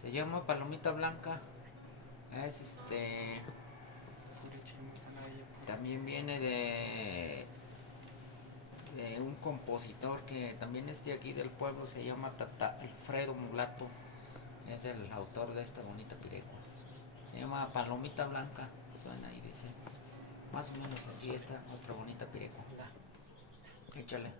Se llama Palomita Blanca. Es también viene de un compositor que también es de aquí del pueblo, se llama Alfredo Mulato. Es el autor de esta bonita pirecua. Se llama Palomita Blanca. Suena y dice más o menos así esta otra bonita pirecua. Échale.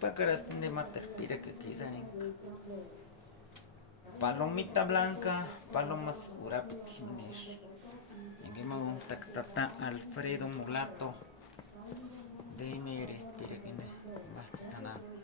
Pácaras de mater pira que quisarin. Palomita Blanca, palomas urapitimunesh. En que un tactata Alfredo Mulato. De me pira que ne. Basta sanado.